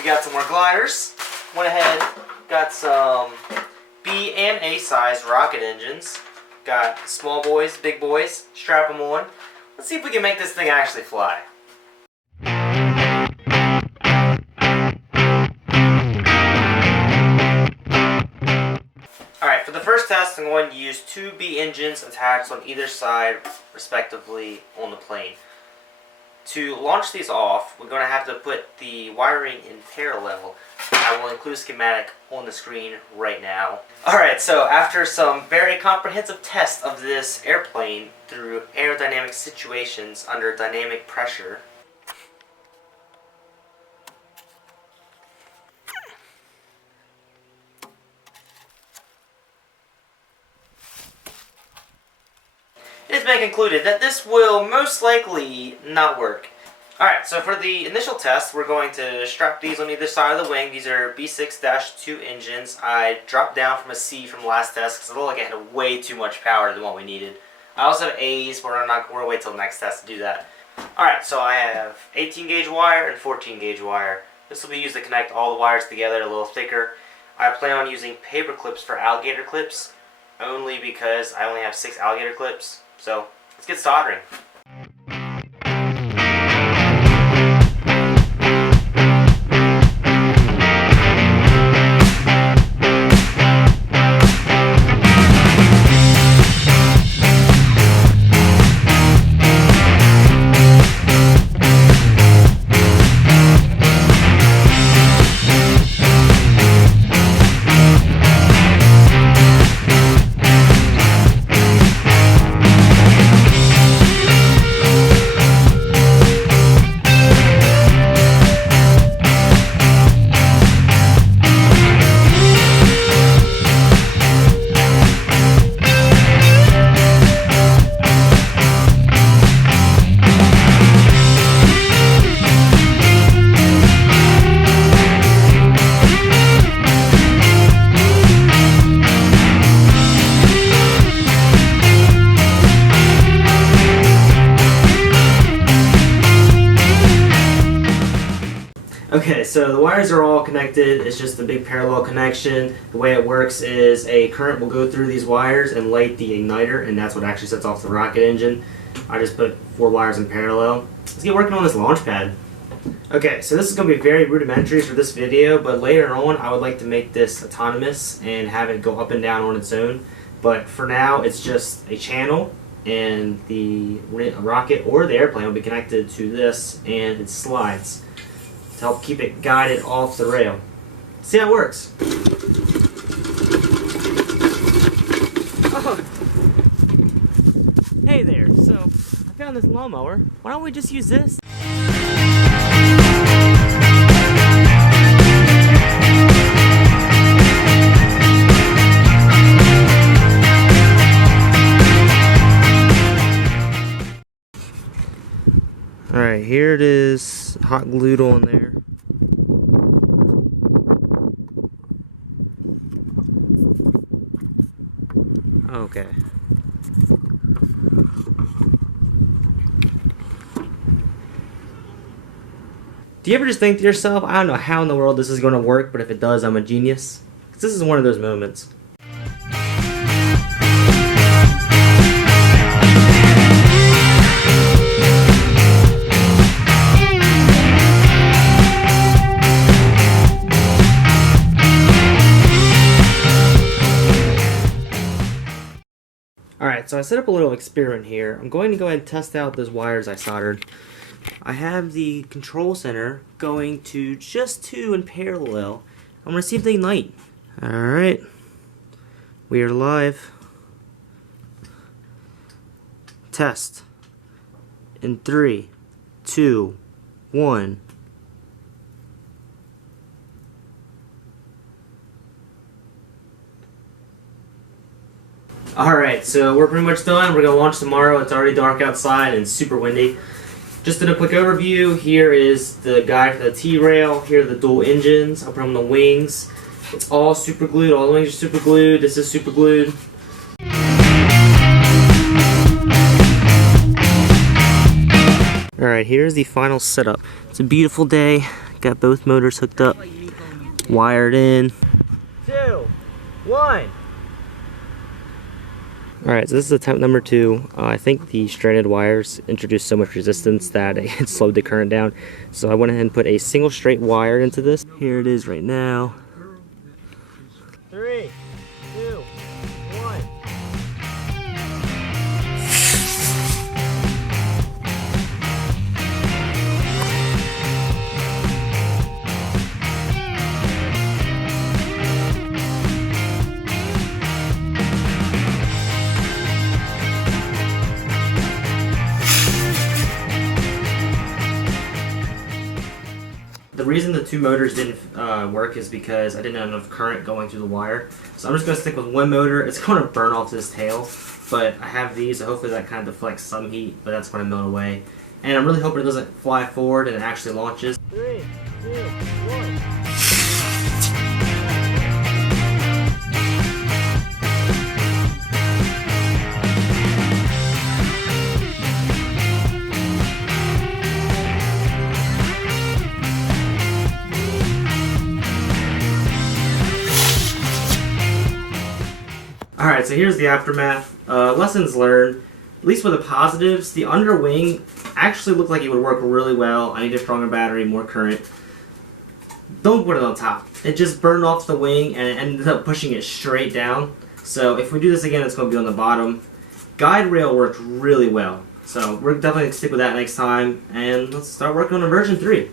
We got some more gliders. Went ahead, got some B and A size rocket engines. Got small boys, big boys, strap them on. Let's see if we can make this thing actually fly. Alright, for the first test I'm going to use two B engines attached on either side, respectively, on the plane. To launch these off, we're going to have to put the wiring in parallel. I will include a schematic on the screen right now. Alright, so after some very comprehensive tests of this airplane through aerodynamic situations under dynamic pressure, it has been concluded that this will most likely not work. Alright, so for the initial test, we're going to strap these on either side of the wing. These are B6-2 engines. I dropped down from a C from the last test because it looked like it had way too much power than what we needed. I also have A's, but we're going to wait till the next test to do that. Alright, so I have 18 gauge wire and 14 gauge wire. This will be used to connect all the wires together a little thicker. I plan on using paper clips for alligator clips, only because I only have 6 alligator clips. So, let's get soldering. Okay, so the wires are all connected. It's just a big parallel connection. The way it works is a current will go through these wires and light the igniter, and that's what actually sets off the rocket engine. I just put 4 wires in parallel. Let's get working on this launch pad. Okay, so this is going to be very rudimentary for this video, but later on I would like to make this autonomous and have it go up and down on its own. But for now, it's just a channel, and the rocket or the airplane will be connected to this and its slides to help keep it guided off the rail. See how it works. Oh. Hey there, so I found this lawnmower. Why don't we just use this? Alright, here it is, hot glued on there. Okay. Do you ever just think to yourself, I don't know how in the world this is going to work, but if it does, I'm a genius? 'Cause this is one of those moments. Alright, so I set up a little experiment here. I'm going to go ahead and test out those wires I soldered. I have the control center going to just 2 in parallel. I'm going to see if they ignite. Alright, we are live. Test. In 3, 2, 1. Alright, so we're pretty much done. We're going to launch tomorrow. It's already dark outside and super windy. Just in a quick overview, here is the guide for the T-rail. Here are the dual engines. I'll put them on the wings. It's all super glued. All the wings are super glued. This is super glued. Alright, here's the final setup. It's a beautiful day. Got both motors hooked up, wired in. 2, 1. Alright, so this is attempt number 2. I think the stranded wires introduced so much resistance that it slowed the current down. So I went ahead and put a single straight wire into this. Here it is right now. 3, 2, 1. The reason the 2 motors didn't work is because I didn't have enough current going through the wire. So I'm just going to stick with 1 motor. It's going to burn off this tail, but I have these, so hopefully that kind of deflects some heat, but that's going to melt away. And I'm really hoping it doesn't fly forward and it actually launches. 3, 2, 1. Alright, so here's the aftermath. Lessons learned. At least with the positives, the underwing actually looked like it would work really well. I need a stronger battery, more current. Don't put it on top. It just burned off the wing and it ended up pushing it straight down. So if we do this again, it's going to be on the bottom. Guide rail worked really well. So we're definitely going to stick with that next time. And let's start working on a version 3.